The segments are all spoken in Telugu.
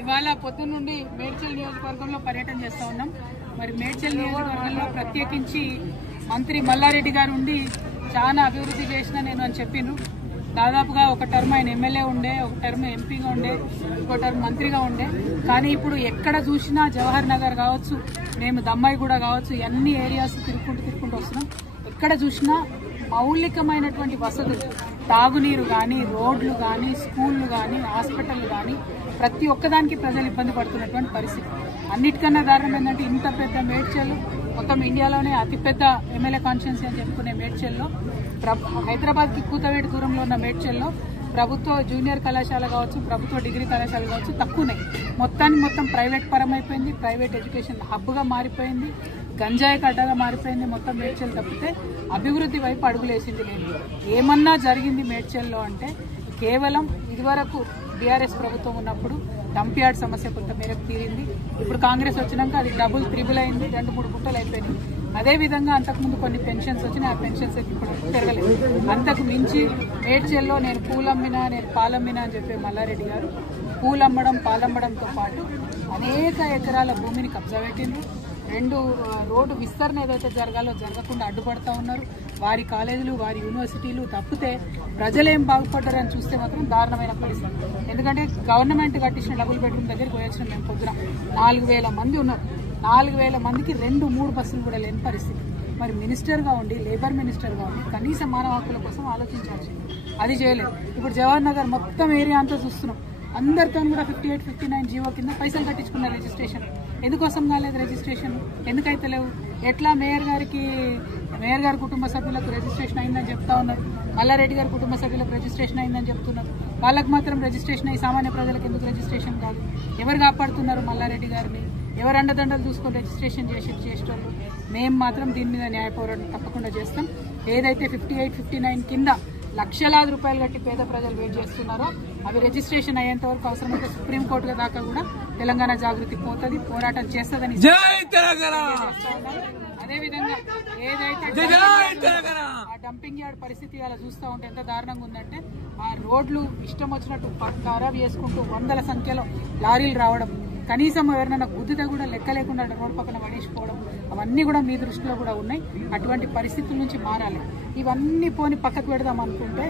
ఇవాళ పొద్దున్న నుండి మేడ్చల్ నియోజకవర్గంలో పర్యటన చేస్తా ఉన్నాం. మరి మేడ్చల్ నియోజకవర్గంలో ప్రత్యేకించి మంత్రి మల్లారెడ్డి గారు ఉండి చాలా అభివృద్ధి చేసిన నేను అని చెప్పిండ్రు. దాదాపుగా ఒక టర్మ్ ఆయన ఎమ్మెల్యే ఉండే, ఒక టర్మ్ ఎంపీగా ఉండే, ఒక టర్మ్ మంత్రిగా ఉండే. కానీ ఇప్పుడు ఎక్కడ చూసినా జవహర్ నగర్ కావచ్చు, మేము దమ్మాయి కూడా కావచ్చు, అన్ని ఏరియాస్ తిరుక్కుంటూ వస్తున్నాం. ఎక్కడ చూసినా మౌలికమైనటువంటి వసతులు, తాగునీరు కానీ, రోడ్లు కానీ, స్కూళ్లు కానీ, హాస్పిటల్ కానీ ప్రతి ఒక్కదానికి ప్రజలు ఇబ్బంది పడుతున్నటువంటి పరిస్థితి. అన్నిటికన్నా దారుణం ఏంటంటే ఇంత పెద్ద మేడ్చల్, మొత్తం ఇండియాలోనే అతిపెద్ద ఎమ్మెల్యే కాన్స్టిట్యున్సీ అని చెప్పుకునే మేడ్చల్లో, హైదరాబాద్కి కూతవేటి దూరంలో ఉన్న మేడ్చల్లో ప్రభుత్వ జూనియర్ కళాశాల కావచ్చు, ప్రభుత్వ డిగ్రీ కళాశాల కావచ్చు తక్కువనే. మొత్తం ప్రైవేట్ పరమైపోయింది, ప్రైవేట్ ఎడ్యుకేషన్ హబ్గా మారిపోయింది, గంజాయి కడ్డగా మారిపోయింది. మొత్తం మేడ్చల్ తప్పితే అభివృద్ధి వైపు అడుగులేసింది లేదు. ఏమన్నా జరిగింది మేడ్చల్లో అంటే కేవలం ఇదివరకు బీఆర్ఎస్ ప్రభుత్వం ఉన్నప్పుడు డంప్ యార్డ్ సమస్య కొంత మేరకు తీరింది. ఇప్పుడు కాంగ్రెస్ వచ్చినాక అది డబుల్ త్రిబుల్ అయింది, 2-3 గుంటలు అయిపోయినాయి. అదేవిధంగా అంతకుముందు కొన్ని పెన్షన్స్ వచ్చినాయి, ఆ పెన్షన్స్ ఇప్పుడు పెరగలేదు. అంతకు మించి మేడ్చల్లో నేను పూలమ్మినా, నేను పాలమ్మినా అని చెప్పే మల్లారెడ్డి గారు పూలమ్మడం, పాలమ్మడంతో పాటు అనేక ఎకరాల భూమిని కబ్జా పెట్టిండ్రు. 2 రోడ్డు విస్తరణ ఏదైతే జరగాలో జరగకుండా అడ్డుపడతా ఉన్నారు. వారి కాలేజీలు, వారి యూనివర్సిటీలు తప్పితే ప్రజలేం బాగుపడ్డారని చూస్తే మాత్రం దారుణమైన పరిస్థితి. ఎందుకంటే గవర్నమెంట్ కట్టించిన డబుల్ బెడ్రూమ్ దగ్గరికి పోయాల్సిన మేము పొద్దున 4000 మంది ఉన్నారు. 4000 మందికి 2-3 బస్సులు కూడా లేని పరిస్థితి. మరి మినిస్టర్గా ఉండి, లేబర్ మినిస్టర్గా ఉండి కనీసం మానవ హక్కుల కోసం ఆలోచించాల్సింది, అది చేయలేదు. ఇప్పుడు జవహర్ నగర్ మొత్తం ఏరియా అంతా చూస్తున్నాం. అందరితో కూడా 58, 59 జీవో కింద పైసలు కట్టించుకున్న రిజిస్ట్రేషన్. ఎందుకోసం కాలేదు రిజిస్ట్రేషన్? ఎందుకైతే లేవు? ఎట్లా మేయర్ గారి కుటుంబ సభ్యులకు రిజిస్ట్రేషన్ అయిందని చెప్తా ఉన్నారు, మల్లారెడ్డి గారి కుటుంబ సభ్యులకు రిజిస్ట్రేషన్ అయిందని చెప్తున్నారు. వాళ్ళకు మాత్రం రిజిస్ట్రేషన్ అయ్యి సామాన్య ప్రజలకు ఎందుకు రిజిస్ట్రేషన్ కాదు? ఎవరు కాపాడుతున్నారు మల్లారెడ్డి గారిని? ఎవరు అండదండలు చూసుకొని రిజిస్ట్రేషన్ చేసేటోళ్ళు? మేము మాత్రం దీని మీద న్యాయ పోరాటం తప్పకుండా చేస్తాం. ఏదైతే 58, 59 కింద లక్షలాది రూపాయలు కట్టి పేద ప్రజలు వెయిట్ చేస్తున్నారో అవి రిజిస్ట్రేషన్ అయ్యేంత వరకు అవసరమైతే సుప్రీంకోర్టు దాకా కూడా తెలంగాణ జాగృతి పోతుంది, పోరాటం చేస్తుందని. అదేవిధంగా ఏదైతే ఆ డంపింగ్ యార్డ్ పరిస్థితి అలా చూస్తూ ఉంటే ఎంత దారుణంగా ఉందంటే, ఆ రోడ్లు ఇష్టం వచ్చినట్టు ఖరాబ్ చేసుకుంటూ 100ల సంఖ్యలో లారీలు రావడం, కనీసం ఎవరినైనా గుద్దితే కూడా లెక్క లేకుండా రోడ్డు పక్కన పడేసిపోవడం, అవన్నీ కూడా మీ దృష్టిలో కూడా ఉన్నాయి. అటువంటి పరిస్థితుల నుంచి మారాలి. ఇవన్నీ పోని పక్కకు పెడదాం అనుకుంటే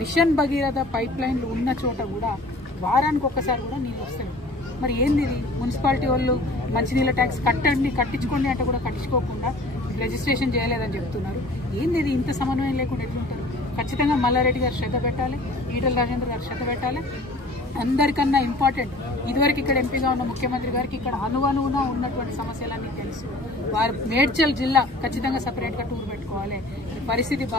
మిషన్ భగీరథ పైప్ లైన్లు ఉన్న చోట కూడా వారానికి ఒక్కసారి కూడా నీళ్ళు వస్తాయి. మరి ఏంది ఇది? మున్సిపాలిటీ వాళ్ళు మంచినీళ్ళ ట్యాక్స్ కట్టించుకోండి అంటే కూడా కట్టించుకోకుండా రిజిస్ట్రేషన్ చేయలేదని చెప్తున్నారు. ఏంది ఇది? ఇంత సమన్వయం లేకుండా ఎట్లుంటారు? ఖచ్చితంగా మల్లారెడ్డి గారు శ్రద్ధ పెట్టాలి, ఈటల రాజేందర్ గారు శ్రద్ధ పెట్టాలి. అందరికన్నా ఇంపార్టెంట్, ఇదివరకు ఇక్కడ ఎంపీగా ఉన్న ముఖ్యమంత్రి గారికి ఇక్కడ అణువణువున ఉన్నటువంటి సమస్యలన్నీ తెలుసు. వారు మేడ్చల్ జిల్లా ఖచ్చితంగా సపరేట్గా టూర్ పెట్టుకోవాలి. పరిస్థితి